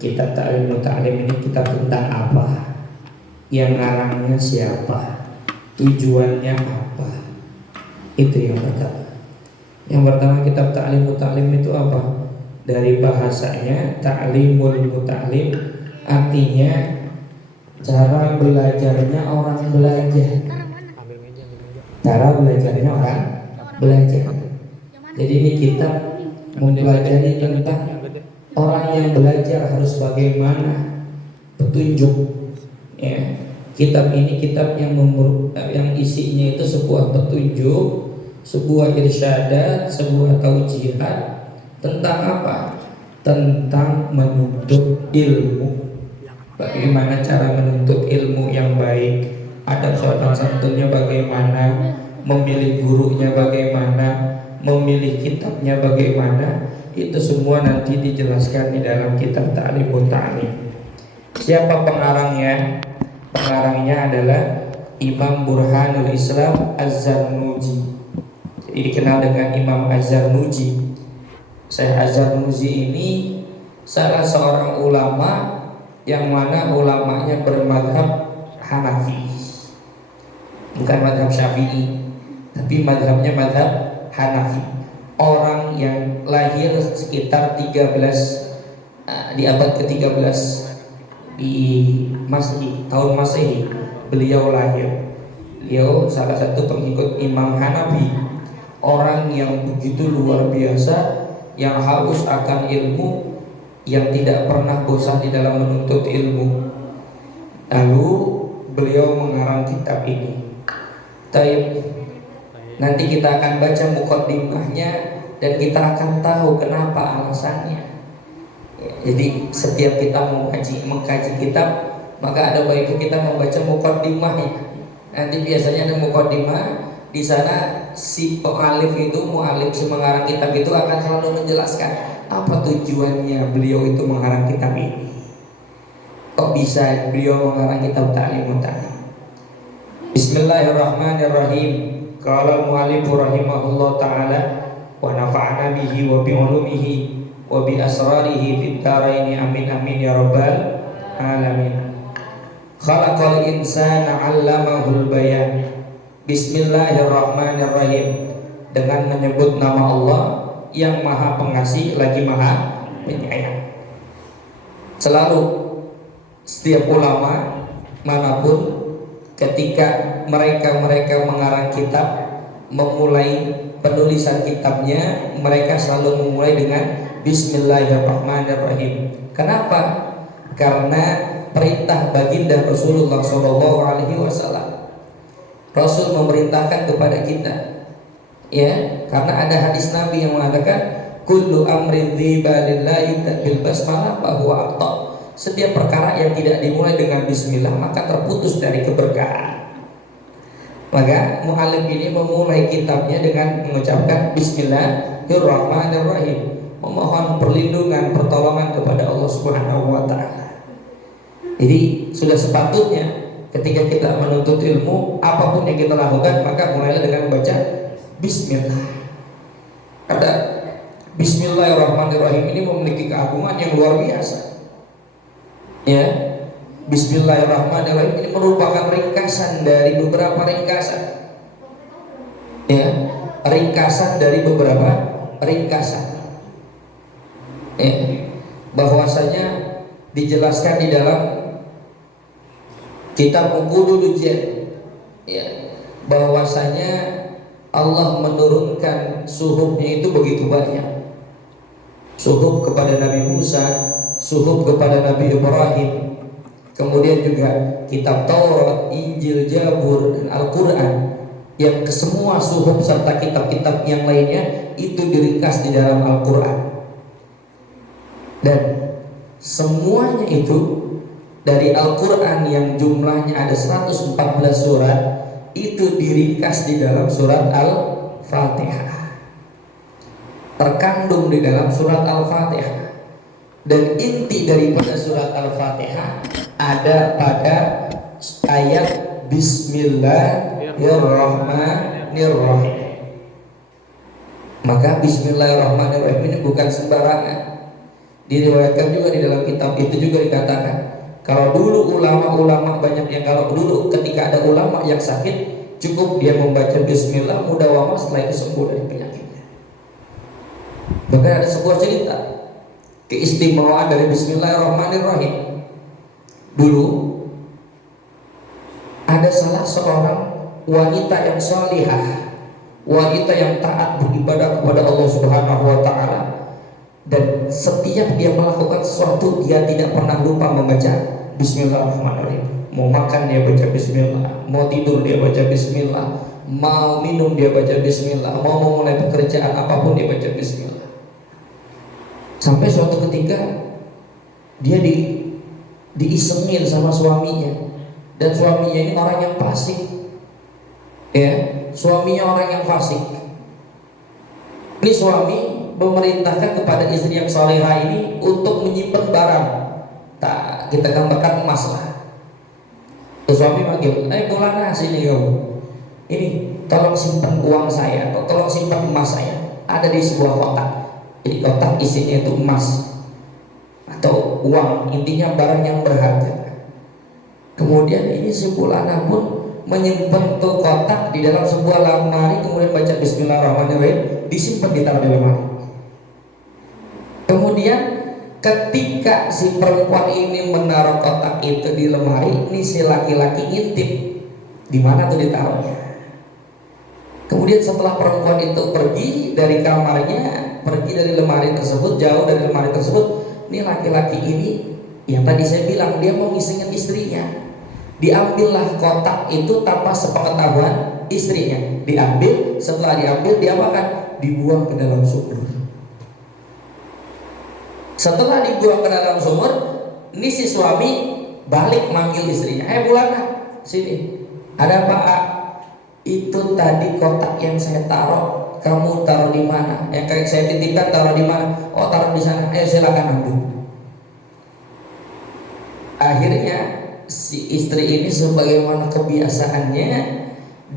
Kitab Ta'lim Muta'alim ini kitab tentang apa? Yang ngarangnya siapa? Tujuannya apa? Itu yang pertama. Yang pertama, kitab Ta'lim Muta'alim itu apa? Dari bahasanya Ta'limul Muta'alim, artinya cara belajarnya orang belajar. Cara belajarnya orang belajar. Jadi ini kitab mempelajari tentang orang yang belajar harus bagaimana, petunjuk. Ya, kitab ini kitab yang isinya itu sebuah petunjuk, sebuah irsyadat, sebuah taujihat tentang apa? Tentang menuntut ilmu. Bagaimana cara menuntut ilmu yang baik, adab sopan santunnya bagaimana, memilih gurunya bagaimana, memilih kitabnya bagaimana. Itu semua nanti dijelaskan di dalam kitab Ta'lim Muta'alim. Siapa pengarangnya? Pengarangnya adalah Imam Burhanul Islam Az-Zarnuji. Jadi dikenal dengan Imam Az-Zarnuji. Syekh Az-Zarnuji ini salah seorang ulama yang mana ulamanya bermadhab Hanafi, bukan madhab Syafi'i, tapi madhabnya madhab Hanafi. Orang yang lahir sekitar 13 di abad ke-13 di Masehi, tahun Masehi beliau lahir. Beliau salah satu pengikut Imam Hanafi, orang yang begitu luar biasa, yang haus akan ilmu, yang tidak pernah bosan di dalam menuntut ilmu. Lalu beliau mengarang kitab ini. Nanti kita akan baca muqaddimahnya dan kita akan tahu kenapa alasannya. Jadi setiap kita mengkaji kitab, maka ada baiknya kita membaca muqaddimahnya. Nanti biasanya ada muqaddimah, di sana si mu'alif itu, si mengarang kitab itu akan selalu menjelaskan apa tujuannya beliau itu mengarang kitab ini. Kok bisa beliau mengarang kitab Ta'lim Muta'alim? Bismillahirrahmanirrahim. Qala al-mu'allif rahimahullah ta'ala wa nafa'ana bihi wa bi ulumihi wa bi asrarihi fid dharain amin amin ya rabbal alamin. Khalaqal insana 'allamahul bayan. Bismillahirrahmanirrahim. Dengan menyebut nama Allah yang Maha Pengasih lagi Maha Penyayang. Selalu setiap ulama manapun ketika mereka mengarang kitab, memulai penulisan kitabnya, mereka selalu memulai dengan Bismillahirrahmanirrahim. Kenapa? Karena perintah baginda Rasulullah SAW. Rasul memerintahkan kepada kita, ya, karena ada hadis Nabi yang mengatakan kullu amrin dzibalillahi bil basmalah bahwa aqta. Setiap perkara yang tidak dimulai dengan bismillah maka terputus dari keberkahan. Maka mu'alif ini memulai kitabnya dengan mengucapkan Bismillahirrahmanirrahim, memohon perlindungan, pertolongan kepada Allah Subhanahu wa ta'ala. Jadi sudah sepatutnya ketika kita menuntut ilmu, apapun yang kita lakukan, maka mulailah dengan membaca Bismillah. Ada Bismillahirrahmanirrahim ini memiliki keagungan yang luar biasa. Ya, Bismillahirrahmanirrahim ini merupakan ringkasan dari beberapa ringkasan. Ya, ringkasan dari beberapa ringkasan. Ya, bahwasanya dijelaskan di dalam kitab Uqudul Jan, ya, bahwasanya Allah menurunkan suhufnya itu begitu banyak. Suhuf kepada Nabi Musa, suhuf kepada Nabi Ibrahim, kemudian juga kitab Taurat, Injil, Zabur, dan Al-Quran, yang kesemua suhuf serta kitab-kitab yang lainnya itu diringkas di dalam Al-Quran. Dan semuanya itu dari Al-Quran yang jumlahnya ada 114 surat, itu diringkas di dalam surat Al-Fatihah, terkandung di dalam surat Al-Fatihah. Dan inti daripada surat Al-Fatihah ada pada ayat Bismillahirrahmanirrahim. Maka Bismillahirrahmanirrahim ini bukan sembarangan. Diriwayatkan juga di dalam kitab itu juga dikatakan, kalau dulu ulama-ulama banyak yang, kalau dulu ketika ada ulama yang sakit, cukup dia membaca bismillah, mudawamah, setelah itu sembuh dari penyakitnya. Bahkan ada sebuah cerita keistimewaan dari bismillahirrahmanirrahim. Dulu ada salah seorang wanita yang salihah, wanita yang taat beribadah kepada Allah Subhanahu wa taala, dan setiap dia melakukan sesuatu dia tidak pernah lupa membaca bismillahirrahmanirrahim. Mau makan dia baca bismillah, mau tidur dia baca bismillah, mau minum dia baca bismillah, mau memulai pekerjaan apapun dia baca bismillah. Sampai suatu ketika dia diisengin sama suaminya, dan suaminya ini orang yang fasik, ya, suaminya orang yang fasik. Ini suami memerintahkan kepada istri yang salehah ini untuk menyimpan barang, tak kita gambarkan emas lah. Suami manggil, Maulana sini kamu, ini tolong simpan uang saya, atau tolong simpan emas saya, ada di sebuah kotak. Jadi kotak isinya itu emas atau uang, intinya barang yang berharga. Kemudian ini si Maulana pun menyimpan tuh kotak di dalam sebuah lemari, kemudian baca bismillahirrahmanirrahim, disimpan di dalam lemari. Kemudian ketika si perempuan ini menaruh kotak itu di lemari, ini si laki-laki ngintip di mana tuh ditaruhnya. Kemudian setelah perempuan itu pergi dari kamarnya, pergi dari lemari tersebut, jauh dari lemari tersebut, ini laki-laki ini yang tadi saya bilang dia mau ngisengin istrinya. Diambillah kotak itu tanpa sepengetahuan istrinya. Diambil, setelah diambil diapakan? Dibuang ke dalam sumur. Setelah dibuang ke dalam sumur, ini si suami balik manggil istrinya, Maulana, sini. Ada apa? Itu tadi kotak yang saya taruh, kamu taruh di mana? Yang kayak saya titipkan taruh di mana? Oh, taruh di sana. Silakan ambil. Akhirnya si istri ini sebagaimana kebiasaannya,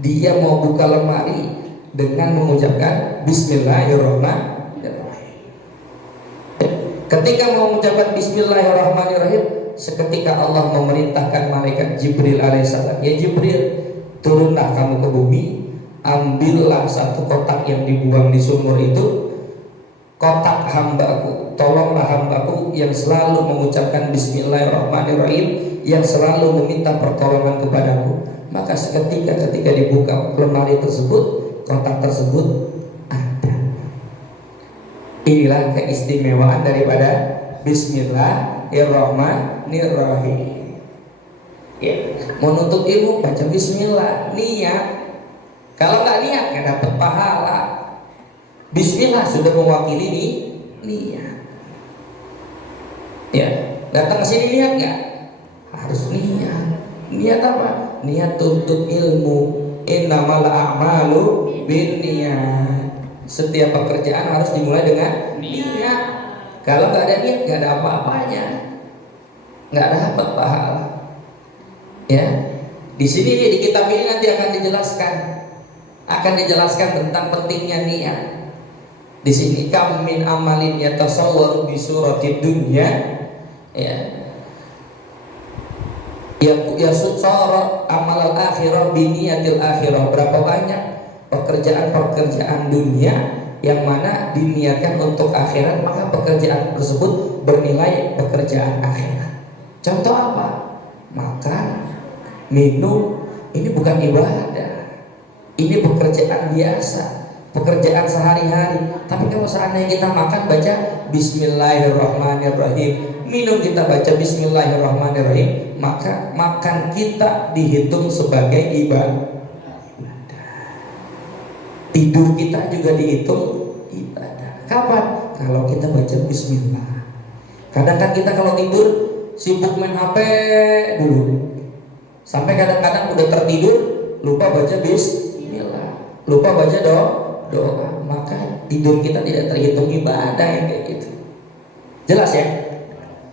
dia mau buka lemari dengan mengucapkan bismillahirrahmanirrahim. Ketika mau mengucapkan bismillahirrahmanirrahim, seketika Allah memerintahkan malaikat Jibril alaihissalam, ya Jibril, turunlah kamu ke bumi, ambillah satu kotak yang dibuang di sumur itu, kotak hambaku, tolonglah hambaku yang selalu mengucapkan bismillahirrahmanirrahim, yang selalu meminta pertolongan kepadaku. Maka seketika ketika dibuka lemari tersebut, kotak tersebut ada. Inilah keistimewaan daripada bismillahirrahmanirrahim. Ya, menuntut ilmu baca bismillah, niat. Kalau nggak niat nggak dapat pahala. Bismillah sudah mewakili niat. Ya, datang ke sini niat nggak? Harus niat. Niat apa? Niat tuntut ilmu. Innamal a'malu binniyat. Setiap pekerjaan harus dimulai dengan niat. Kalau nggak ada niat nggak ada apa-apanya, nggak dapat pahala. Ya, di sini di kitab ini nanti akan dijelaskan tentang pentingnya niat. Di sini kam min amalin yatasawwaru bi suratid dunya, ya sutsara amal al-akhirah bi niyatil akhirah. Berapa banyak pekerjaan-pekerjaan dunia yang mana diniatkan untuk akhirat, maka pekerjaan tersebut bernilai pekerjaan akhirat. Contoh apa? Makan, minum, ini bukan ibadah, ini pekerjaan biasa, pekerjaan sehari-hari. Tapi kalau seandainya kita makan baca bismillahirrahmanirrahim, minum kita baca bismillahirrahmanirrahim, maka makan kita dihitung sebagai ibadah. Tidur kita juga dihitung ibadah. Kapan? Kalau kita baca bismillah. Kadang kan kita kalau tidur sibuk main HP dulu, sampai kadang-kadang udah tertidur lupa baca bismillah, lupa baca doa, maka tidur kita tidak terhitung ibadah yang kayak gitu. Jelas ya?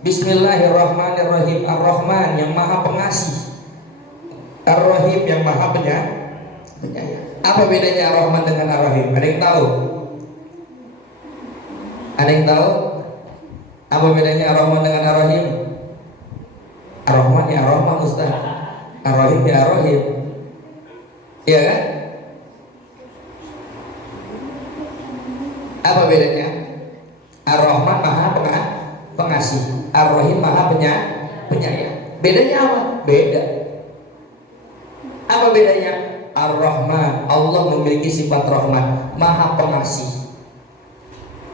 Bismillahirrahmanirrahim. Ar-Rahman yang maha pengasih, Ar-Rahim yang maha penyayang. Apa bedanya Ar-Rahman dengan Ar-Rahim? Ada yang tahu? Ada yang tahu? Apa bedanya Ar-Rahman dengan Ar-Rahim? Ar-Rahman ya Ar-Rahman Ustaz, Ar-Rahim ya Ar-Rahim. Iya kan? Apa bedanya? Ar-Rahman maha pengasih, Ar-Rahim maha penyayang. Bedanya apa? Beda. Apa bedanya? Ar-Rahman, Allah memiliki sifat Rahman, maha pengasih.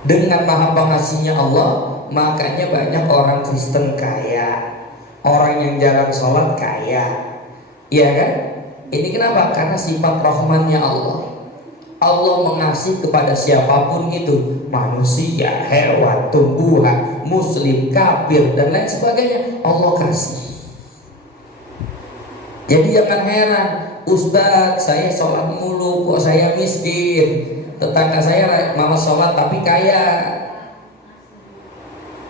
Dengan maha pengasihnya Allah, makanya banyak orang Kristen kaya, orang yang jarang sholat kaya, iya kan? Ini kenapa? Karena sifat Rahmannya Allah. Allah mengasihi kepada siapapun itu, manusia, hewan, tumbuhan, muslim, kafir, dan lain sebagainya. Allah kasih. Jadi jangan heran, Ustadz saya sholat mulu kok saya miskin, tetangga saya malah sholat tapi kaya.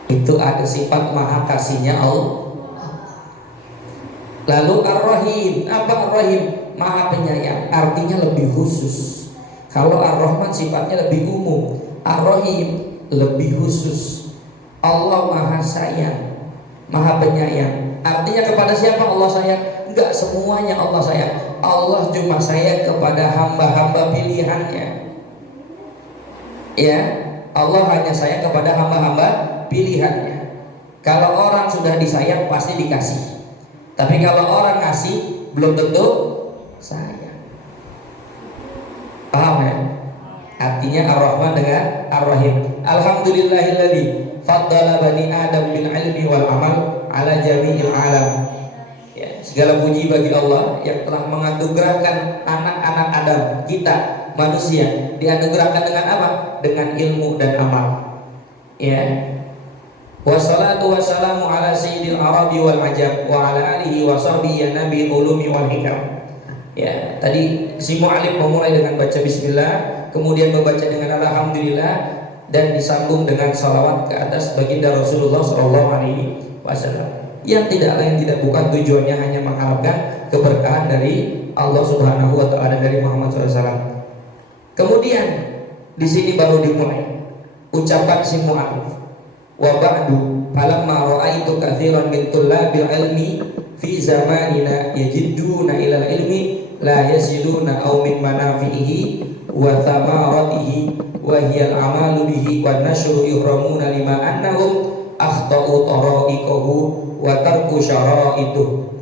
Itu ada sifat maha kasihnya Allah. Lalu Ar-Rahim, apa Ar-Rahim? Maha penyayang, artinya lebih khusus. Kalau Ar-Rahman sifatnya lebih umum, Ar-Rahim lebih khusus. Allah maha sayang, maha penyayang. Artinya kepada siapa Allah sayang? Enggak semuanya Allah sayang. Allah cuma sayang kepada hamba-hamba pilihannya. Ya, Allah hanya sayang kepada hamba-hamba pilihannya. Kalau orang sudah disayang pasti dikasih. Tapi kalau orang ngasih belum tentu sayang. Paham ya? Artinya Ar-Rahman dengan Ar-Rahim. Alhamdulillahilladzi faddala bani Adam bil ilmi wal amal ala jami'il alam. Ya, segala puji bagi Allah yang telah menganugerahkan anak-anak Adam, kita manusia, dianugerahkan dengan apa? Dengan ilmu dan amal. Ya. Wassalatu wassalamu ala sayyidil arabi wal ajam wa ala alihi wa sahbihi nabi ulumi wal hikam. Ya, tadi si mu'alif memulai dengan baca bismillah, kemudian membaca dengan alhamdulillah, dan disambung dengan salawat ke atas baginda Rasulullah sallallahu alaihi wasallam. Yang tidak lain tidak bukan tujuannya hanya mengharapkan keberkahan dari Allah Subhanahu wa taala, dari Muhammad SAW. Kemudian di sini baru dimulai ucapan si mu'alif. Wa ba'du falamma ra'aitu katsiran min tullabil ilmi fi zamanina yajidduna ilal ilmi la yasiluna aw min manafihi wa thamaratihi wa hiya al-amalu bihi wa nashru yuhramuna lima annahum akhtau tara'iqahu wa tarku syara'itu.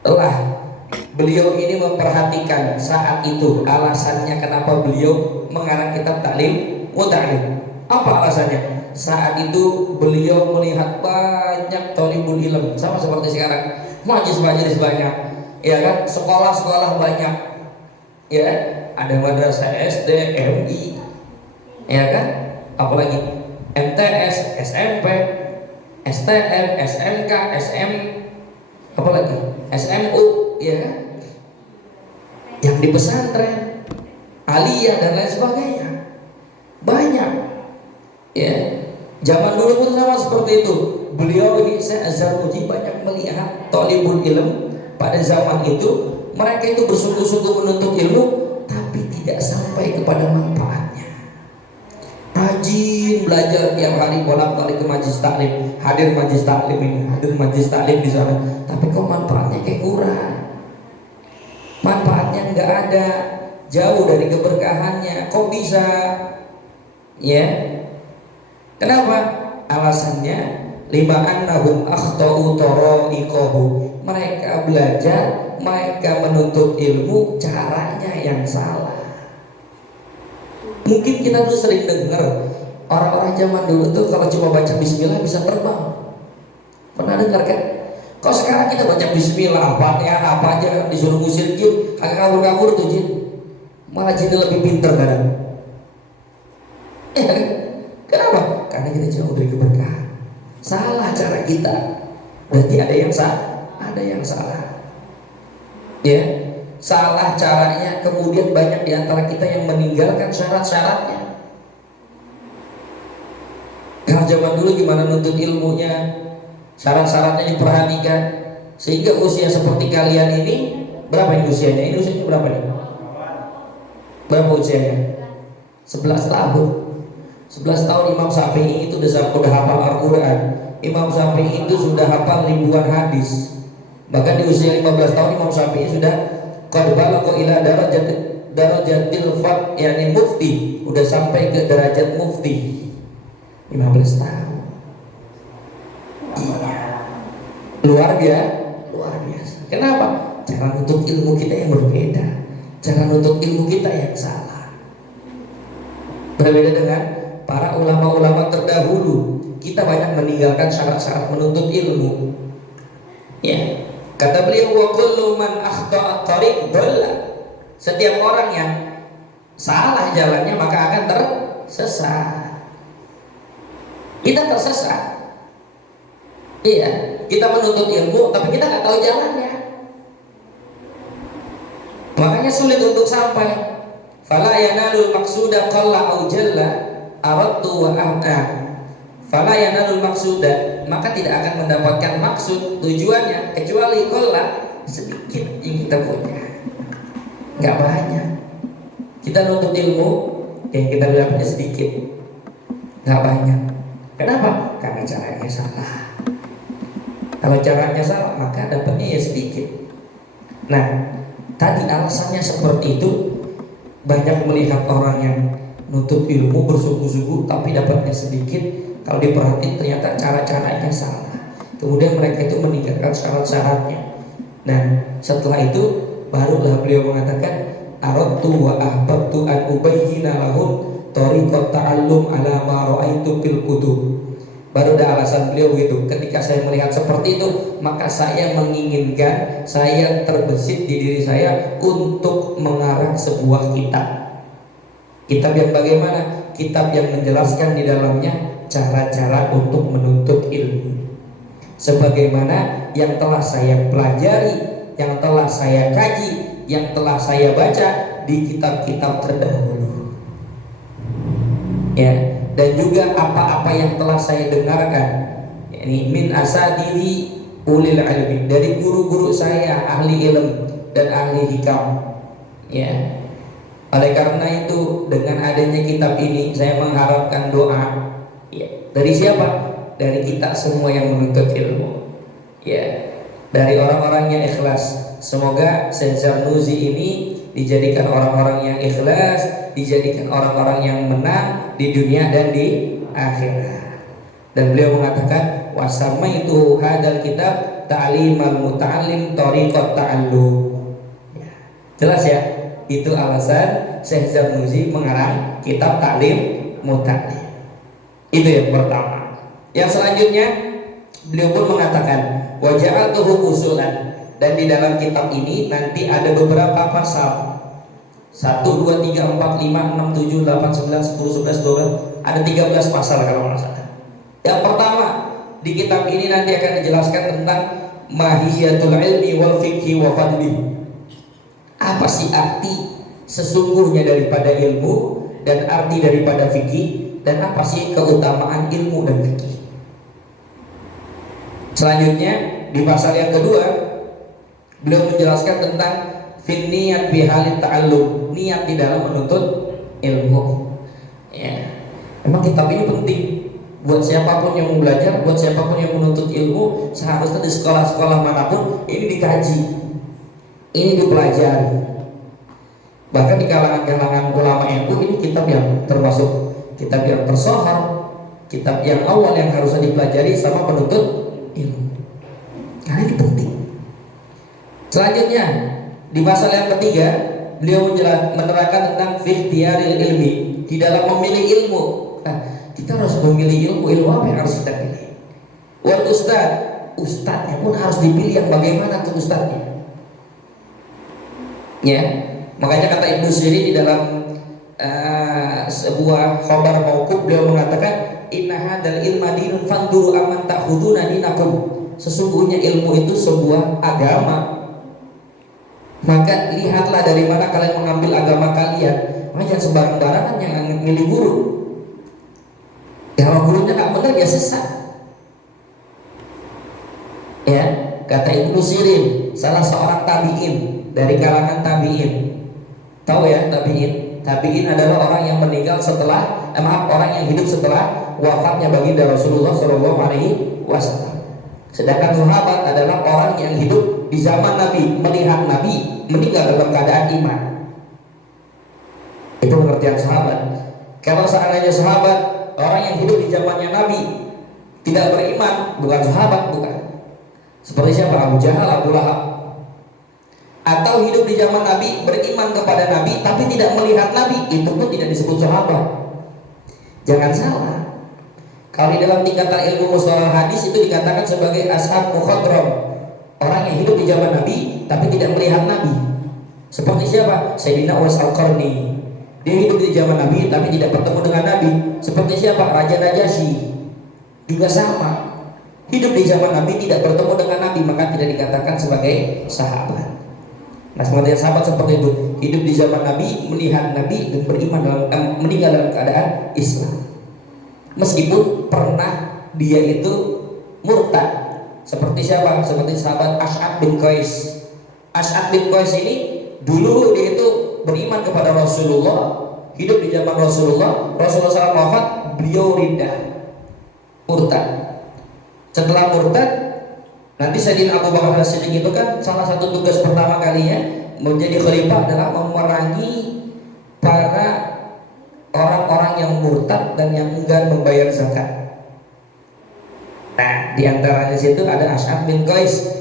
Telah beliau ini memperhatikan saat itu alasannya kenapa beliau mengarang kitab Ta'lim wa Ta'lim. Apa alasannya? Saat itu beliau melihat banyak thalibul ilm, sama seperti sekarang, majelis-majelis banyak, ya kan, sekolah-sekolah banyak, ya, ada madrasah SD, MI, ya kan, apalagi MTS, SMP, STM, SMK, SM, apalagi SMU, ya kan, yang di pesantren, aliyah dan lain sebagainya, banyak, ya. Zaman dulu pun sama seperti itu. Beliau ini saya Azhar Uji banyak melihat thalibul ilm pada zaman itu, mereka itu bersungguh-sungguh menuntut ilmu tapi tidak sampai kepada manfaatnya. Rajin belajar tiap hari, bolak-balik ke majlis taklim, hadir majlis taklim ini, hadir majlis taklim di sana, tapi kok manfaatnya kayak kurang. Manfaatnya nggak ada, jauh dari keberkahannya. Kok bisa? Ya. Kenapa? Alasannya lima annahum akhtau tara'iqahu. Mereka belajar, mereka menuntut ilmu caranya yang salah. Mungkin kita tuh sering dengar orang-orang zaman dulu tuh kalau cuma baca bismillah bisa terbang. Pernah dengar kan? Kalau sekarang kita baca bismillah, Fatihah, apa aja disuruh ngusir jin, kagak kabur-kabur tuh jin. Malah jin lebih pintar kadang. Kenapa? Karena kita jauh dari keberkahan. Salah cara kita. Berarti ada yang salah. Ya, salah caranya. Kemudian banyak di antara kita yang meninggalkan syarat-syaratnya. Kalau zaman dulu gimana nuntut ilmunya, syarat-syaratnya diperhatikan, sehingga usia seperti kalian ini, berapa ini usianya? Ini usianya berapa nih? Berapa usianya? 11 tahun. 11 tahun Imam Syafi'i itu sudah hafal Al-Quran. Imam Syafi'i itu sudah hafal ribuan hadis. Bahkan di usia 15 tahun Imam Syafi'i sudah qad balagha ila darajatil fat, yakni mufti, udah sampai ke derajat mufti. 15 tahun. Iya. Luar biasa. Kenapa? Cara nuntut ilmu kita yang berbeda. Cara nuntut ilmu kita yang salah. Berbeda dengan para ulama-ulama terdahulu. Kita banyak meninggalkan syarat-syarat menuntut ilmu. Ya. Kata beliau, wa kullu man akhta'a tariq dhalla. Setiap orang yang salah jalannya maka akan tersesat. Kita tersesat. Iya, kita menuntut ilmu tapi kita nggak tahu jalannya. Makanya sulit untuk sampai. Fala yanalul maqsuda qalla au jalla aradtu wa ahda. Fala yanalul maqsuda, maka tidak akan mendapatkan maksud tujuannya kecuali qalla, sedikit yang kita punya. Nggak banyak. Kita nuntut ilmu yang kita dapatnya sedikit, nggak banyak. Kenapa? Karena caranya salah. Kalau caranya salah maka dapatnya ya sedikit. Nah, tadi alasannya seperti itu. Banyak melihat orang yang nuntut ilmu bersungguh-sungguh tapi dapatnya sedikit. Kalau diperhatiin ternyata cara-caranya salah. Kemudian mereka itu meninggalkan syarat-syaratnya. Nah, setelah itu barulah beliau mengatakan aradtu wa ahbabtu an ubayyina lahum tariqat ta'allum ala ma ra'aitu fil kutub. Baru ada alasan beliau begitu. Ketika saya melihat seperti itu, maka saya menginginkan, saya terbesit di diri saya untuk mengarang sebuah kitab. Kitab yang bagaimana? Kitab yang menjelaskan di dalamnya cara-cara untuk menuntut ilmu. Sebagaimana yang telah saya pelajari, yang telah saya kaji, yang telah saya baca di kitab-kitab terdahulu. Ya. Dan juga apa-apa yang telah saya dengarkan, yakni min asadiri ulil ilmi, dari guru-guru saya ahli ilmu dan ahli hikam. Ya. Oleh karena itu dengan adanya kitab ini saya mengharapkan doa. Ya. Dari siapa? Dari kita semua yang menuntut ilmu. Ya. Dari orang-orang yang ikhlas. Semoga Syekh Zarnuzi ini dijadikan orang-orang yang ikhlas, dijadikan orang-orang yang menang di dunia dan di akhirat. Dan beliau mengatakan wasamaitu hadal kitab ta'limal muta'allim tariqat ta'allum. Ya. Jelas ya? Itu alasan Syekh Zarnuzi mengarang kitab Ta'lim Muta'allim. Itu yang pertama. Yang selanjutnya beliau pun mengatakan wa ja'altuhu usulan. Dan di dalam kitab ini nanti ada beberapa pasal 1, 2, 3, 4, 5, 6, 7, 8, 9, 10, 11, 12. Ada 13 pasal kalau nggak salah. Yang pertama di kitab ini nanti akan dijelaskan tentang mahiyatul ilmi wal fiqhi wa fadli. Apa sih arti sesungguhnya daripada ilmu dan arti daripada fikih, dan apa sih keutamaan ilmu dan fikih. Selanjutnya di pasal yang kedua beliau menjelaskan tentang niat bihalit ta'allum, niat di dalam menuntut ilmu. Ya. Memang kitab ini penting buat siapapun yang mau belajar, buat siapapun yang menuntut ilmu. Seharusnya di sekolah-sekolah manapun ini dikaji, ini dipelajari. Bahkan di kalangan ulama NU ini kitab yang termasuk kitab yang tersohor, kitab yang awal yang harusnya dipelajari sama penuntut ilmu. Karena ini penting. Selanjutnya di pasal yang ketiga beliau menerangkan tentang fikhtiyaril ilmi, di dalam memilih ilmu. Nah, kita harus memilih ilmu apa yang harus kita pilih. Wal ustadznya pun harus dipilih yang bagaimana tuh ustadznya. Ya, makanya kata Ibnu Sirin di dalam sebuah khabar mauquf beliau mengatakan inna hadzal ilma dinun fanduru amman ta'khuduna dinakum. Sesungguhnya ilmu itu sebuah agama. Maka lihatlah dari mana kalian mengambil agama kalian. Maka jangan sembarang-barangan yang milih guru. Kalau gurunya nggak benar ya sesat. Ya, kata Ibnu Sirin, salah seorang tabi'in dari kalangan tabi'in. Tahu ya tabi'in? Tabi'in adalah orang yang meninggal setelah orang yang hidup setelah wafatnya baginda Rasulullah Shallallahu Alaihi Wasallam. Sedangkan sahabat adalah orang yang hidup di zaman Nabi, melihat Nabi meninggal dalam keadaan iman. Itu pengertian sahabat. Kalau seandainya sahabat orang yang hidup di zamannya Nabi tidak beriman, bukan sahabat, bukan. Seperti siapa? Abu Jahal, Abu Lahab. Atau hidup di zaman Nabi, beriman kepada Nabi tapi tidak melihat Nabi, itu pun tidak disebut sahabat. Jangan salah. Kalau di dalam tingkatan ilmu mustalah hadis itu dikatakan sebagai ashab mukhadram, orang yang hidup di zaman Nabi tapi tidak melihat Nabi. Seperti siapa? Sayyidina Uwais Al-Qarni. Dia hidup di zaman Nabi tapi tidak bertemu dengan Nabi. Seperti siapa? Raja Najasyi. Juga sama. Hidup di zaman Nabi tidak bertemu dengan Nabi, maka tidak dikatakan sebagai sahabat. Nah, sebenarnya sahabat seperti itu, hidup di zaman Nabi, melihat Nabi dan beriman meninggal dalam keadaan Islam. Meskipun pernah dia itu murtad. Seperti siapa? Seperti sahabat As'ad bin Qais. As'ad bin Qais ini dulu dia itu beriman kepada Rasulullah, hidup di zaman Rasulullah. Rasulullah SAW wafat, beliau riddah, murtad. Setelah murtad, nanti Sayyidina Abu Bakar As-Siddiq itu kan salah satu tugas pertama kalinya menjadi khalifah adalah memerangi para orang-orang yang murtad dan yang enggan membayar zakat. Nah, di antaranya situ ada As'ad bin Qais.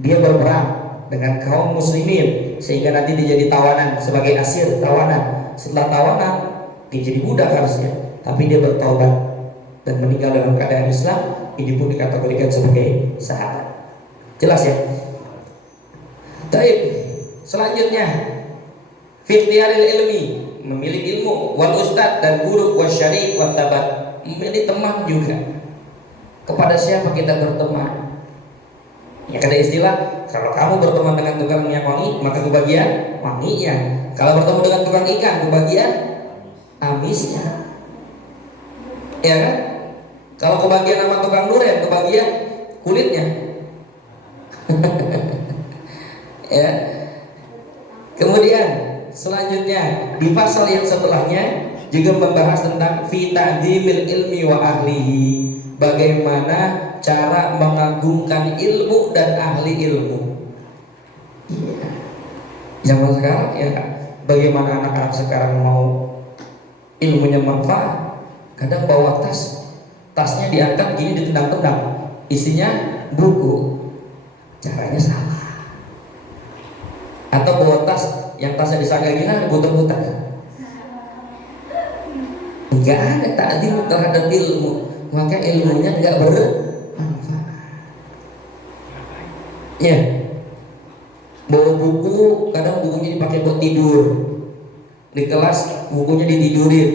Dia berperang dengan kaum muslimin sehingga nanti dia jadi tawanan, sebagai asir tawanan. Setelah tawanan dia jadi budak harusnya, tapi dia bertaubat dan meninggal dalam keadaan Islam. Ini pun dikategorikan sebagai sahabat. Jelas ya? Baik. Selanjutnya, fi ikhtiyaril ilmi, memilih ilmu, wal ustad dan guru, wal syarif, wal tabat, memilih teman juga. Kepada siapa kita berteman? Ya, ada istilah, kalau kamu berteman dengan tukang minyak wangi, maka kebagian wanginya. Kalau bertemu dengan tukang ikan, kebagian amisnya. Ya kan? Kalau kebagian sama tukang durian, kebagian kulitnya. Ya. Kemudian selanjutnya di pasal yang setelahnya juga membahas tentang fi ta'dhimil ilmi wa ahlihi, bagaimana cara mengagungkan ilmu dan ahli ilmu. Zaman sekarang ya, bagaimana anak-anak sekarang mau ilmunya manfaat, kadang bawa tasnya diangkat gini, ditendang-tendang, isinya buku. Caranya salah. Atau bawa tas yang tasnya disangga gini, diputar-putar. Enggak ada ta'zim terhadap ilmu, maka ilmunya enggak bermanfaat. Ya, bawa buku, kadang bukunya dipakai buat tidur. Di kelas bukunya ditidurin,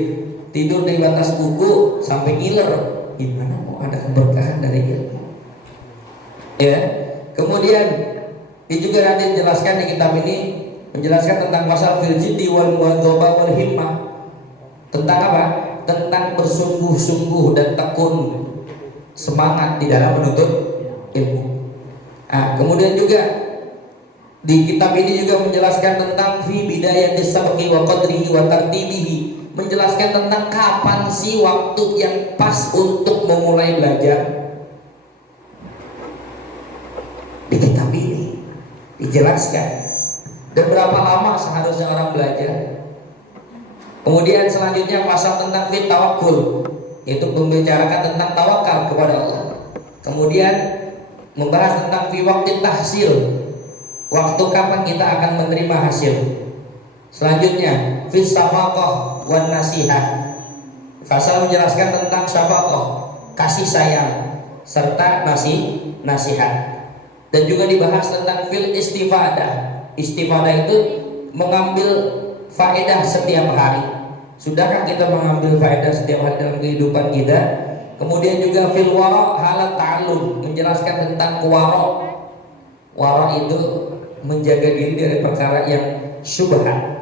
tidur di batas buku sampai ngiler. Gimana mau ada keberkahan dari ilmu? Ya, kemudian dia juga nanti menjelaskan di kitab ini, menjelaskan tentang pasal fil jiddi wal muwadzabah wal himmah. Tentang apa? Tentang bersungguh-sungguh dan tekun, semangat di dalam menuntut ilmu. Nah, kemudian juga di kitab ini juga menjelaskan tentang fi bidayatis sabqi wa qadrihi wa tartibihi, menjelaskan tentang kapan sih waktu yang pas untuk memulai belajar. Di kitab ini dijelaskan dan berapa lama seharusnya orang belajar. Kemudian selanjutnya pasal tentang fit tawakkul, yaitu membicarakan tentang tawakal kepada Allah. Kemudian membahas tentang fi waqti tahsil, waktu kapan kita akan menerima hasil. Selanjutnya fi syafaqah wan nasihat, pasal menjelaskan tentang syafaqah, kasih sayang, serta nasihat. Dan juga dibahas tentang fil istifadah. Istifadah itu mengambil faedah setiap hari. Sudahkah kita mengambil faedah setiap hari dalam kehidupan kita? Kemudian juga fil wara' halat ta'allum, menjelaskan tentang wara'. Wara' itu menjaga diri dari perkara yang syubhat.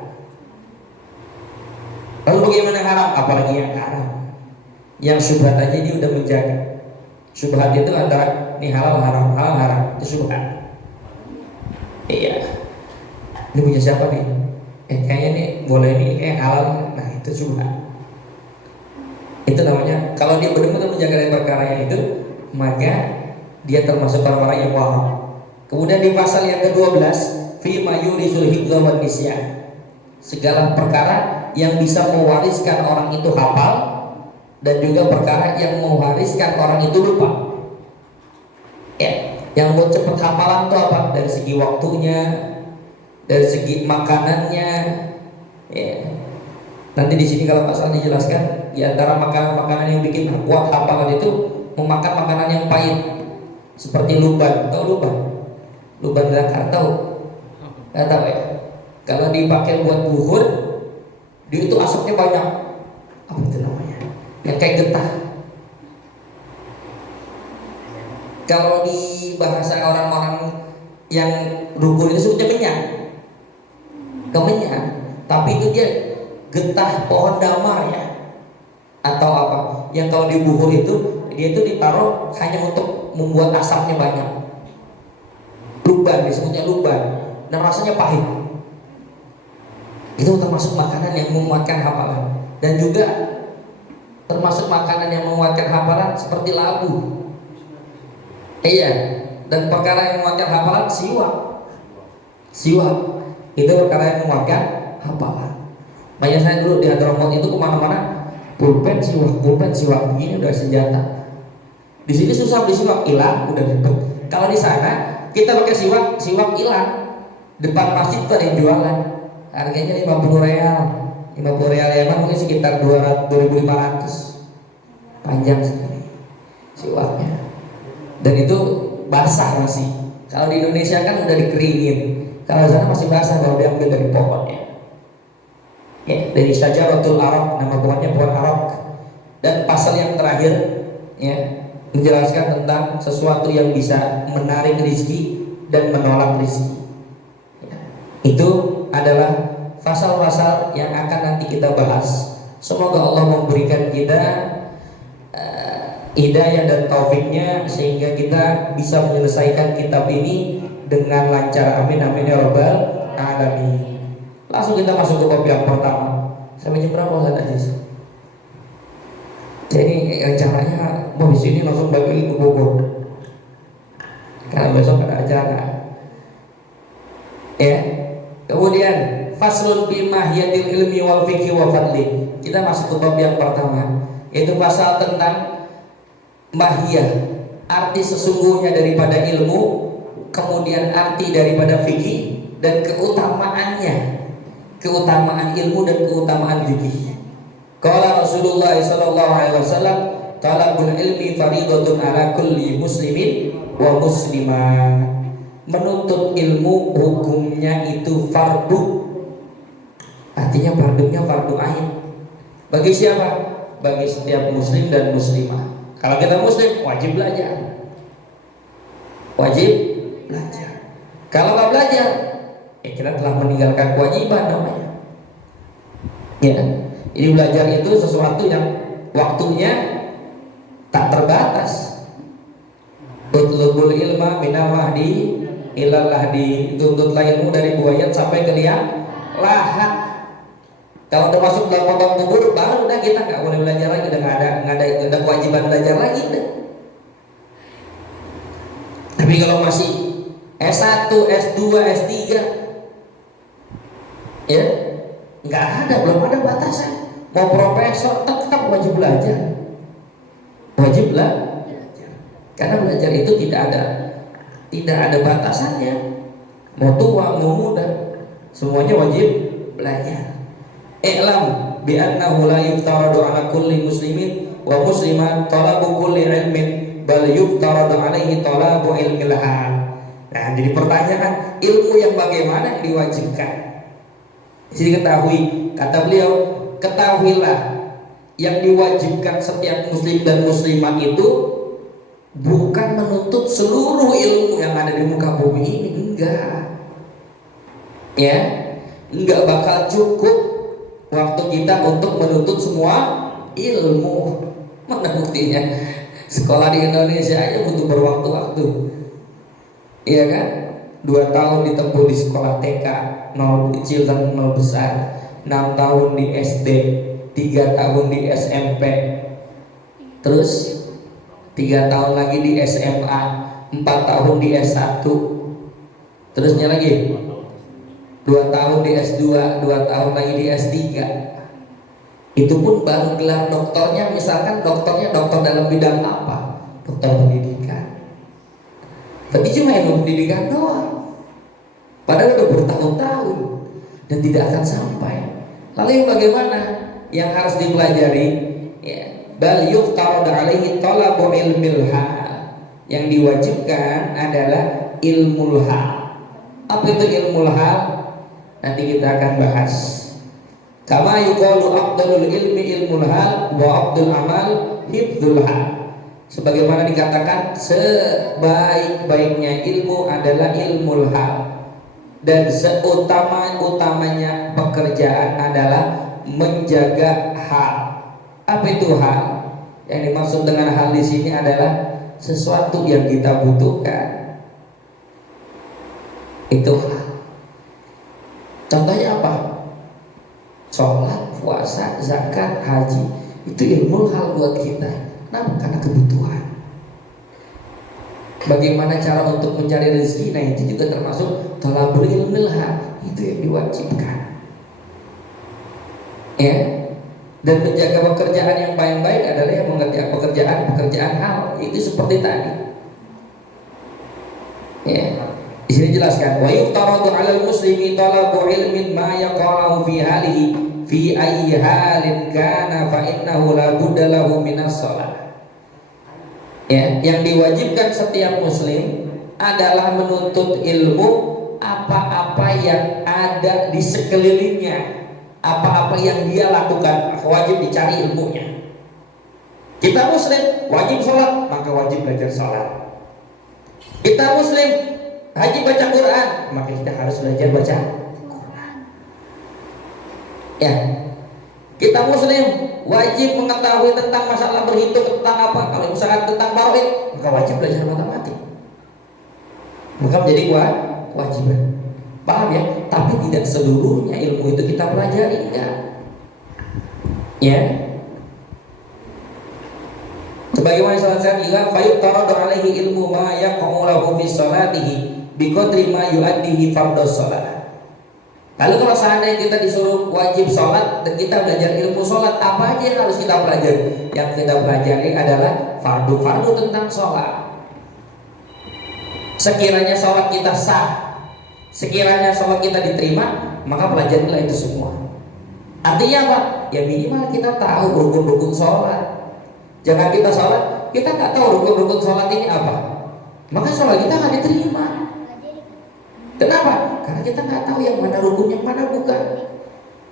Lalu bagaimana haram? Apalagi yang haram. Yang syubhat aja dia udah menjaga. Syubhat itu antara ini halal haram, halal haram, itu syubhat. Iya. Ini punya siapa nih? Kayaknya nih boleh nih, halal, nah itu syubhat. Itu namanya, kalau dia benar-benar menjaga dari perkara yang itu, maka dia termasuk orang-orang yang wahab. Kemudian di pasal yang ke-12, fi ma yurisul hifdza wan nisyan. Segala perkara yang bisa mewariskan orang itu hafal dan juga perkara yang mewariskan orang itu lupa. Ya, yang buat cepat hafalan itu apa? Dari segi waktunya, dari segi makanannya. Ya. Nanti di sini kalau pasal dijelaskan, di antara makanan-makanan yang bikin kuat hafalan itu memakan makanan yang pahit, seperti luban. Tahu luban? Luban belakang tahu? Nggak tahu ya. Kalau dipakai buat buhur, dia itu asapnya banyak. Apa itu namanya? Yang kayak getah. Kalau di bahasa orang-orang yang dukun itu sebutnya kenyang, kemenyan. Tapi itu dia getah pohon damar ya, atau apa? Yang kalau di buhur itu dia itu ditaruh hanya untuk membuat asapnya banyak. Luban, disebutnya luban, dan rasanya pahit. Itu termasuk makanan yang menguatkan hafalan, dan juga termasuk makanan yang menguatkan hafalan seperti labu. Iya, dan perkara yang menguatkan hafalan siwak. Siwak itu perkara yang menguatkan hafalan. Banyak saya dulu di Hadramaut itu kemana-mana pulpen siwak begini udah senjata. Di sini susah beli siwak, hilang udah gitu. Kalau di sana kita pakai siwak hilang. Depan masjid tuh ada yang jualan. Harganya 50 real. 50 real Yaman mungkin sekitar 2.500. Panjang sekali siwaknya. Dan itu basah masih. Kalau di Indonesia kan udah dikeringin. Kalau di sana masih basah kalau diambil dari pohonnya. Ya, dari Syajaratul Arab, nama buahnya pohon Arab. Dan pasal yang terakhir ya, menjelaskan tentang sesuatu yang bisa menarik rezeki dan menolak rezeki. Ya, itu adalah pasal-pasal yang akan nanti kita bahas. Semoga Allah memberikan kita hidayah dan taufiknya sehingga kita bisa menyelesaikan kitab ini dengan lancar. Amin amin ya rabbal alamin. Langsung kita masuk ke bab yang pertama. Sampai jam berapa Ustaz Aziz? Jadi rencananya mau di sini langsung balik lagi ke Bogor karena besok ada acara. Ya. Kemudian faslun fi mahiyatil ilmi wal fiqhi wa fadli. Kita masuk ke bab yang pertama, yaitu pasal tentang mahiyah, arti sesungguhnya daripada ilmu, kemudian arti daripada fikih dan keutamaannya, keutamaan ilmu dan keutamaan fikih. Qala Rasulullah sallallahu alaihi wasallam, talabul ilmi fariidatun ala kulli muslimin wa muslimah. Menuntut ilmu hukumnya itu fardu. Artinya fardunya fardu ain. Bagi siapa? Bagi setiap muslim dan muslimah. Kalau kita muslim wajib belajar. Wajib belajar. Kalau nggak belajar, kita telah meninggalkan kewajiban namanya. Ya, ini belajar itu sesuatu yang waktunya tak terbatas. Utlubul ilma minal mahdi ilal lahdi. Tuntutlah ilmu dari buayan sampai ke liang lahat. Kalau udah masuk dalam lubang kubur, baru udah kita nggak boleh belajar lagi, udah nggak ada kewajiban belajar lagi udah. Tapi kalau masih S1, S2, S3, ya nggak ada, belum ada batasan. Mau profesor tetap wajib belajar, wajib belajar. Karena belajar itu tidak ada batasannya. Mau tua, mau muda, semuanya wajib belajar. I'lam bi annahu la yuftaradu ala kulli muslimin wa muslimat talabu kulli ilmin bal yuftaradu alaihi talabu ilmil hal. Nah, jadi pertanyaan, ilmu yang bagaimana yang diwajibkan? Jadi ketahui, kata beliau, ketahuilah yang diwajibkan setiap muslim dan muslimat itu bukan menuntut seluruh ilmu yang ada di muka bumi ini, enggak. Ya, enggak bakal cukup waktu kita untuk menuntut semua ilmu. Mana buktinya? Sekolah di Indonesia aja butuh berwaktu-waktu. Iya kan? 2 tahun ditempuh di sekolah TK, 0 kecil dan 0 besar, 6 tahun di SD, 3 tahun di SMP, terus 3 tahun lagi di SMA, 4 tahun di S1, terusnya lagi 2 tahun di S2, 2 tahun lagi di S3. Itu pun baru gelar doktornya, misalkan doktornya doktor dalam bidang apa? Dokter pendidikan. Tapi cuma ilmu pendidikan doang, padahal udah bertahun-tahun dan tidak akan sampai. Lalu yang bagaimana? Yang harus dipelajari, ya, bal yuftarad alaihi talabu ilmil hal. Yang diwajibkan adalah ilmul hal. Apa itu ilmul hal? Nanti kita akan bahas. Kama yuqalu afdalul ilmi ilmul hal wa afdul amal hifdzul hal. Sebagaimana dikatakan sebaik-baiknya ilmu adalah ilmul hal, dan seutama-utamanya pekerjaan adalah menjaga hal. Apa itu hal? Yang dimaksud dengan hal di sini adalah sesuatu yang kita butuhkan. Itu hal. Contohnya apa? Sholat, puasa, zakat, haji. Itu ilmu hal buat kita. Kenapa? Karena kebutuhan. Bagaimana cara untuk mencari rezeki? Nah itu juga termasuk thalabul ilmil hal. Itu yang diwajibkan. Ya. Dan menjaga pekerjaan yang baik-baik adalah yang mengerjakan pekerjaan hal. Itu seperti tadi. Ya. Di sini jelaskan wa yuftaradu 'alal muslimi talabu ilmin ma yaqalahu fi halihi fi ayyi halin kana fa innahu la budda lahu minas shalah. Ya, yang diwajibkan setiap muslim adalah menuntut ilmu apa-apa yang ada di sekelilingnya, apa-apa yang dia lakukan wajib dicari ilmunya. Kita muslim wajib sholat, maka wajib belajar sholat. Kita muslim wajib baca Quran, maka kita harus belajar baca Quran. Ya, kita muslim wajib mengetahui tentang masalah berhitung, tentang apa. Kalau misalkan tentang tauhid, maka wajib belajar matematik. Maka menjadi kewajiban. Paham ya? Tapi tidak seluruhnya ilmu itu kita pelajari, enggak. Ya. Sebagaimana salat juga fayuqtaradu alaihi ilmu ma yaqa'u lahu fi salatihi biqadri ma yu'addihi fardhus shalah. Lalu kalau seandainya kita disuruh wajib sholat dan kita belajar ilmu sholat, apa aja yang harus kita pelajari? Yang kita pelajari adalah fardu-fardu tentang sholat. Sekiranya sholat kita sah, sekiranya sholat kita diterima, maka pelajarilah itu semua. Artinya apa? Ya minimal kita tahu rukun-rukun sholat. Jangan kita sholat, kita nggak tahu rukun-rukun sholat ini apa, maka sholat kita nggak diterima. Kenapa? Karena kita nggak tahu yang mana rukun, yang mana bukan.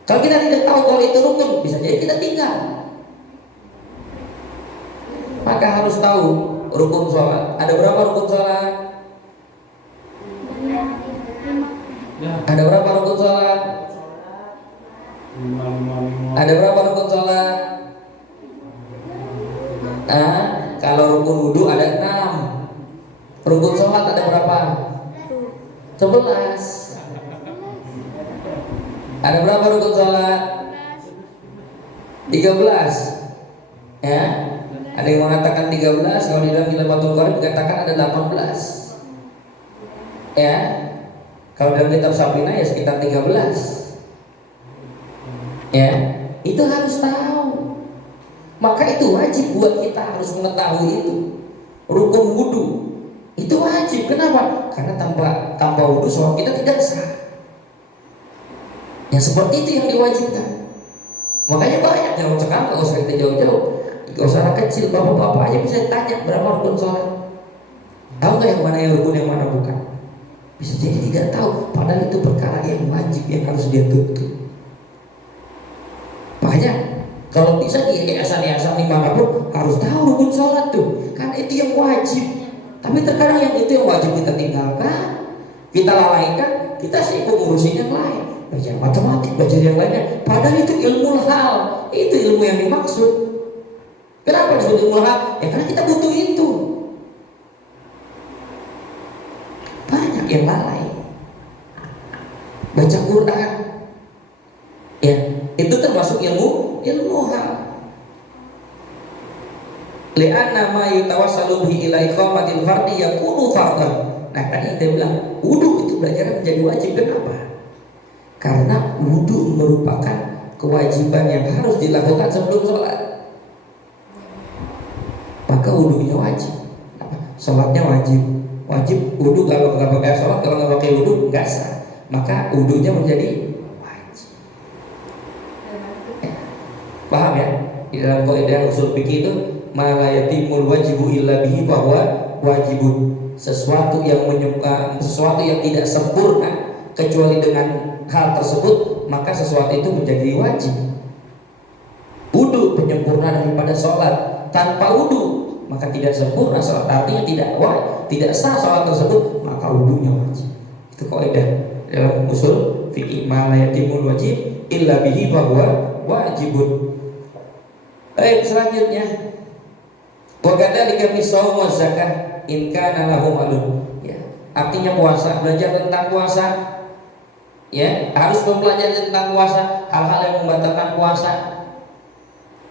Kalau kita tidak tahu kalau itu rukun, bisa jadi kita tinggal. Maka harus tahu rukun sholat. Ada berapa rukun sholat? Ada berapa rukun sholat? Ada berapa rukun sholat? Nah, kalau rukun wudhu ada 6. Rukun sholat ada berapa? 11. Ada berapa rukun sholat? 13. Ya. Ada yang mengatakan 13, kalau di dalam Khilafatul Qorib dikatakan ada 18. Ya. Kalau dalam kitab Safina ya sekitar 13. Ya. Itu harus tahu. Maka itu wajib buat kita harus mengetahui itu. Rukun wudu itu wajib. Kenapa? Karena tanpa wudu sholat kita tidak sah. Yang seperti itu yang diwajibkan. Makanya banyak yang sekarang kalau usah kita jauh-jauh, kalau anak kecil, bapak-bapak aja bisa tanya berapa rukun sholat. Tahu nggak yang mana yang rukun, yang mana bukan? Bisa jadi tidak tahu. Padahal itu perkara yang wajib yang harus dia tuntut. Makanya kalau bisa di yayasan-yayasan dimanapun harus tahu rukun sholat tuh, karena itu yang wajib. Tapi terkadang yang itu yang wajib kita tinggalkan, kita lalaikan, kita sibuk ngurusin yang lain, belajar matematik, belajar yang lainnya. Padahal itu ilmu hal, itu ilmu yang dimaksud. Kenapa disebut ilmu hal? Ya karena kita butuh itu. Banyak yang lalai. Baca Quran, ya itu termasuk ilmu hal. Li'anna ma yutawassalu bihi ila iqamatil fardi yakunu fardhan. Nah, tadi kita bilang wudu itu belajar menjadi wajib. Kenapa? Karena wudu merupakan kewajiban yang harus dilakukan sebelum sholat. Maka wudunya wajib. Sholatnya wajib. Wajib wudu, kalau nggak pakai sholat, kalau nggak pakai wudu nggak sah. Maka wudunya menjadi wajib. Paham ya? Di dalam kaidah usul fikih itu ma la yatimul wajibu illa bihi bahwa wajibun, sesuatu yang sesuatu yang tidak sempurna kecuali dengan hal tersebut, maka sesuatu itu menjadi wajib. Wudu penyempurna daripada sholat. Tanpa wudu maka tidak sempurna sholat, artinya tidak sah sholat tersebut, maka wudunya wajib. Itu kaidah dalam usul fikih, ma la yatimul wajib illa bihi bahwa wajibun. Baik, selanjutnya wa kadzalika fi shaum wa zakah in kana lahu malun. Ya, artinya puasa, belajar tentang puasa. Ya, harus mempelajari tentang puasa, hal-hal yang membatalkan puasa.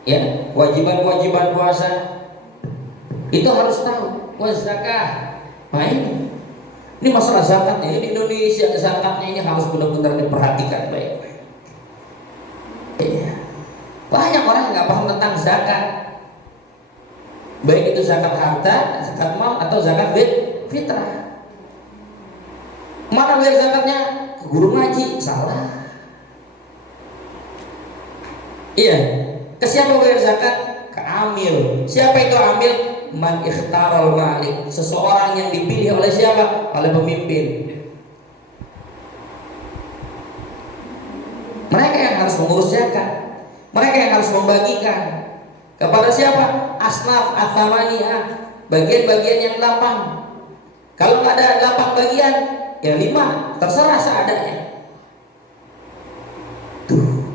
Ya, kewajiban-kewajiban puasa itu harus tahu. Wa zakah. Ini masalah zakat ya. Di Indonesia zakatnya ini harus benar-benar diperhatikan baik-baik. Ya. Banyak orang yang nggak paham tentang zakat. Baik itu zakat harta, zakat mal, atau zakat fitrah. Mana bayar zakatnya? Ke guru ngaji, salah. Iya, ke siapa bayar zakat? Ke amil. Siapa itu amil? Man ikhtaral malik, seseorang yang dipilih oleh siapa? Oleh pemimpin. Mereka yang harus mengurus zakat. Mereka yang harus membagikan kepada siapa? Asnaf athamaniyah, bagian-bagian yang 8. Kalau nggak ada 8 bagian, ya 5, terserah seadanya. Tuh.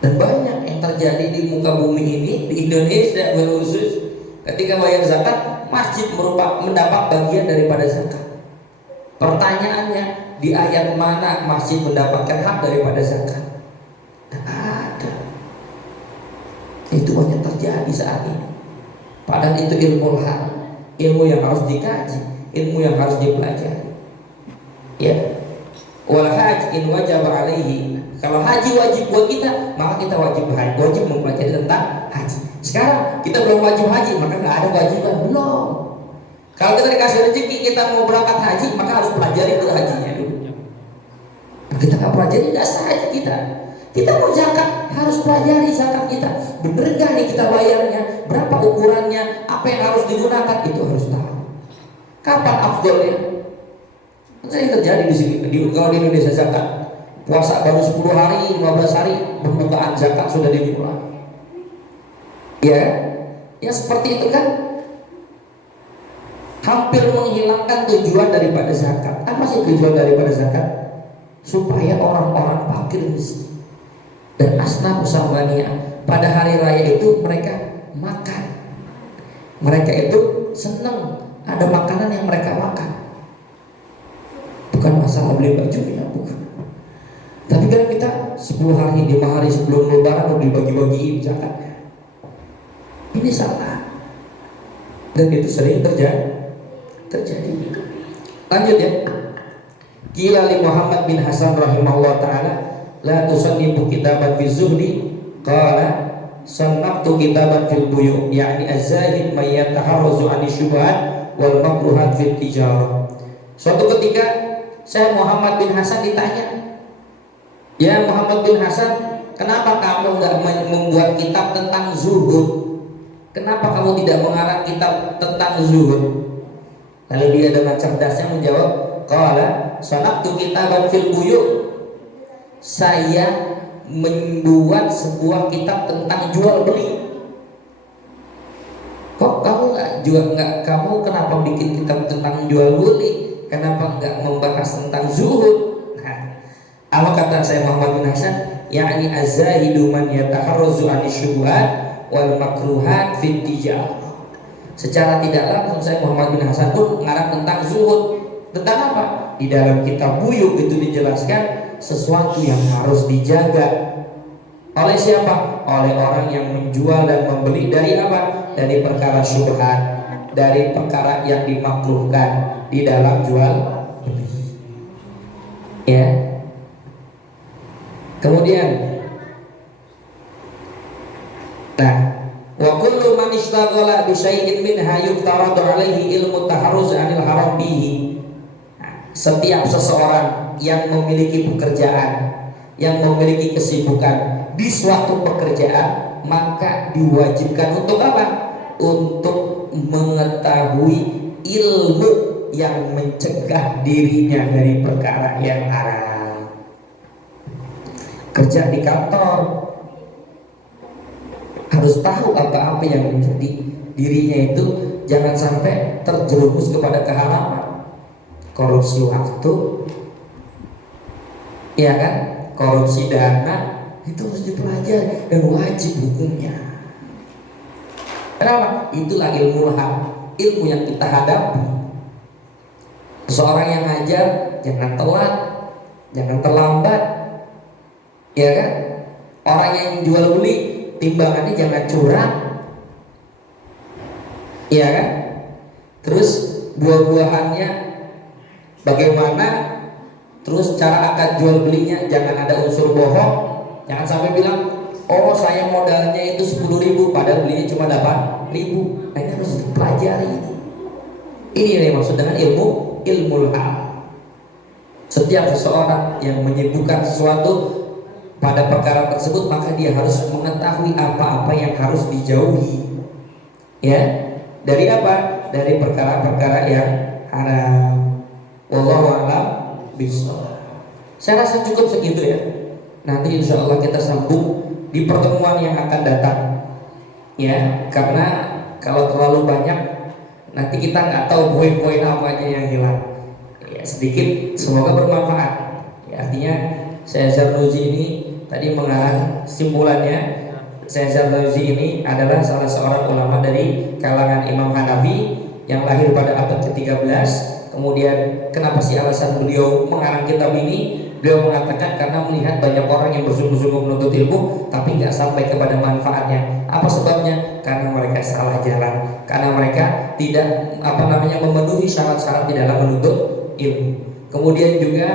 Dan banyak yang terjadi di muka bumi ini, di Indonesia khusus, ketika bayar zakat, masjid mendapat bagian daripada zakat. Pertanyaannya, di ayat mana masjid mendapatkan hak daripada zakat? Itu banyak terjadi saat ini. Padahal itu ilmu hal, ilmu yang harus dikaji, ilmu yang harus dipelajari. Ya, wal haji in wajib alaihi. Kalau haji wajib buat kita, maka kita wajib mempelajari tentang haji. Sekarang kita belum wajib haji, maka nggak ada kewajiban, belum. Kalau kita dikasih rezeki kita mau berangkat haji, maka harus pelajari dulu hajinya dulu. Kita nggak pelajari, nggak sah haji kita. Kita mau zakat, harus pelajari zakat kita. Bener gak nih kita bayarnya? Berapa ukurannya? Apa yang harus digunakan? Itu harus tahu. Kapan afdolnya? Saya terjadi di sini. Kalau di Indonesia zakat, puasa baru 10 hari, 15 hari, pembukaan zakat sudah dimulai. Ya seperti itu kan? Hampir menghilangkan tujuan daripada zakat. Apa sih tujuan daripada zakat? Supaya orang-orang fakir miskin dan asnaf usamania pada hari raya itu mereka makan, mereka itu senang ada makanan yang mereka makan. Bukan masalah beli bajunya, bukan. Tapi kan kita 10 hari, 5 hari sebelum lebaran mau dibagi-bagiin zakatnya. Ini salah. Dan itu sering terjadi. Lanjut ya. Qila li Muhammad bin Hasan rahimahullah ta'ala la tusannifu kitaban fi zuhdi qala sannaftu kitaban fil buyu, yakni az-zahid may yataharrazu an syubhat wal makruhat fit tijarah. Suatu ketika saya Muhammad bin Hasan ditanya, ya Muhammad bin Hasan, kenapa kamu enggak membuat kitab tentang zuhud? Kenapa kamu tidak mengarang kitab tentang zuhud? Lalu dia dengan cerdasnya menjawab, qala sannaftu kitaban fil buyu, saya membuat sebuah kitab tentang jual beli. Kok kamu kamu kenapa bikin kitab tentang jual beli? Kenapa nggak membahas tentang zuhud? Nah, apa kata saya Muhammad bin Hasan? Yakni az-zahidu man yataharrazu an syubhat wal makruhat fit tijarah. Secara tidak langsung saya Muhammad bin Hasan pun mengarang tentang zuhud. Tentang apa? Di dalam kitab Buyuk itu dijelaskan sesuatu yang harus dijaga, Oleh siapa? Oleh orang yang menjual dan membeli dari apa? Dari perkara syubhat, dari perkara yang dimakruhkan di dalam jual beli. Ya. Kemudian, nah, wa kullu man ishtaghala bi syai'in minha yuftaradu alaihi ilmu taharruz 'anil haram bihi. Setiap seseorang yang memiliki pekerjaan, yang memiliki kesibukan di suatu pekerjaan, maka diwajibkan untuk apa? Untuk mengetahui ilmu yang mencegah dirinya dari perkara yang haram. Kerja di kantor harus tahu apa-apa yang menjadi dirinya itu, jangan sampai terjerumus kepada keharaman. Korupsi waktu, ya kan? Korupsi dana, itu harus dipelajari dan wajib hukumnya. Kenapa? Itulah ilmu hak, ilmu yang kita hadapi. Seorang yang ngajar jangan telat, jangan terlambat, ya kan? Orang yang jual beli timbangannya jangan curang, ya kan? Terus buah-buahannya bagaimana, terus cara akad jual belinya jangan ada unsur bohong, jangan sampai bilang oh saya modalnya itu 10.000 padahal belinya cuma 8.000. Nah, ini harus dipelajari. Ini yang maksud dengan ilmu hal. Setiap seseorang yang menyibukkan sesuatu pada perkara tersebut, maka dia harus mengetahui apa-apa yang harus dijauhi, ya, dari apa? Dari perkara-perkara yang haram. Wallahu a'lam bishawab. Saya rasa cukup segitu ya. Nanti insya Allah kita sambung di pertemuan yang akan datang, ya. Karena kalau terlalu banyak nanti kita nggak tahu poin-poin apa aja yang hilang. Ya, sedikit semoga bermanfaat. Ya, artinya Syekh Zarnuji ini tadi mengarang simpulannya. Syekh Zarnuji ini adalah salah seorang ulama dari kalangan Imam Hanafi yang lahir pada abad ke-13. Kemudian kenapa sih alasan beliau mengarang kitab ini? Beliau mengatakan karena melihat banyak orang yang bersungguh-sungguh menuntut ilmu tapi nggak sampai kepada manfaatnya. Apa sebabnya? Karena mereka salah jalan, karena mereka tidak memenuhi syarat-syarat di dalam menuntut ilmu. Kemudian juga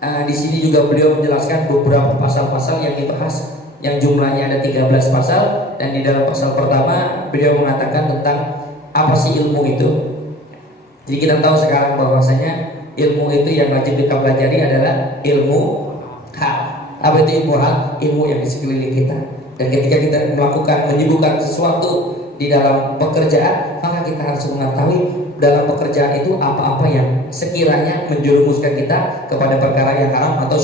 di sini juga beliau menjelaskan beberapa pasal-pasal yang dibahas, yang jumlahnya ada 13 pasal, dan di dalam pasal pertama beliau mengatakan tentang apa sih ilmu itu. Jadi kita tahu sekarang bahwasanya ilmu itu yang wajib kita pelajari adalah ilmu hak. Apa itu ilmu hak? Ilmu yang di sekeliling kita. Dan ketika kita menyibukkan sesuatu di dalam pekerjaan, maka kita harus mengetahui dalam pekerjaan itu apa-apa yang sekiranya menjerumuskan kita kepada perkara yang haram atau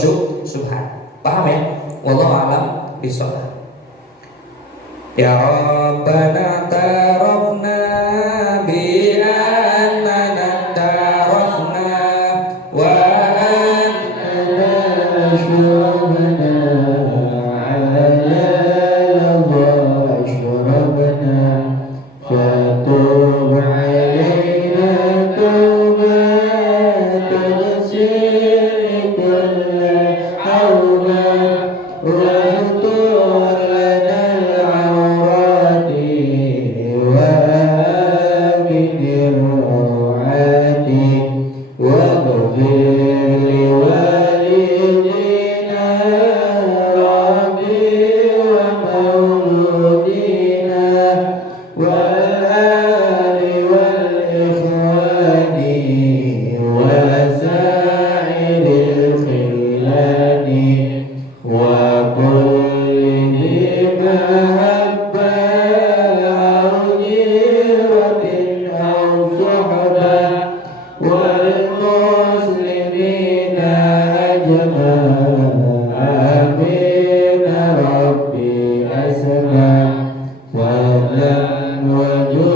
syubhat. Paham ya? Wallahu a'lam bishawab. Ya Rabbana tarafna bi annana tarafna wa annana ashrabna ala ladha ashrabna fatub alayna tawbatan tughsil kulla hawla wa Amin Rabbi asma wa lam wajud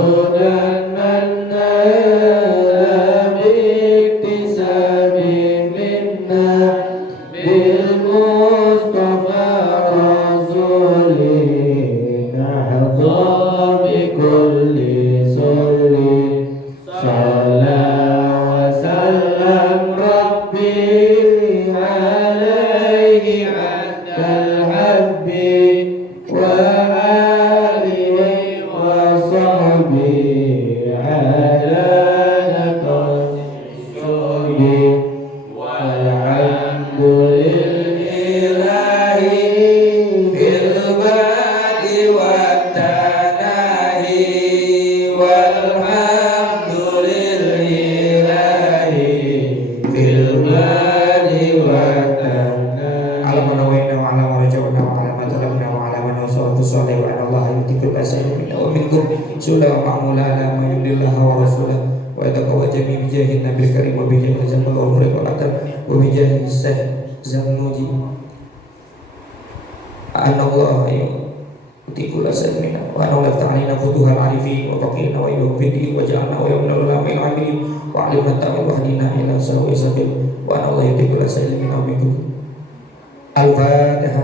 عدد الشعب والحمد لله في البدء والتناهي والحمد لله في البدء والتناهي على ما نوينا وعلى ما رجعنا وعلى ما طلبنا وعلى ما نوصلت الصالح وعلى الله يؤتي كل أسئلة منا ومنكم سؤال ومعمول على ما يرضي الله ورسوله ويتقوى جميع بجاه النبي الكريم وبجاه الزمن والمريض والأكل وبجاه السهل زمنوجي أن الله يؤتي كل أسئلة منا وأن الله يفتح علينا فتوح العارفين وفقينا وإياهم في الدين وجعلنا ويوم العلماء العاملين وعلمنا التأويل وهدينا إلى سواء السبيل وأن الله يؤتي كل أسئلة منا ومنكم الفاتحة.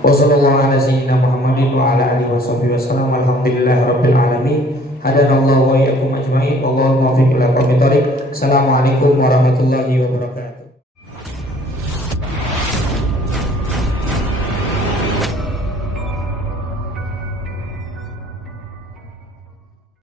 Wassallallahu ala sayyidina Muhammadin wa ala alihi washabbihi wasallam walhamdulillahi rabbil alamin hadanallahu wa iyyakum ajmain wallahu muwaffiq ila aqwamit thoriq. Assalamualaikum warahmatullahi wabarakatuh.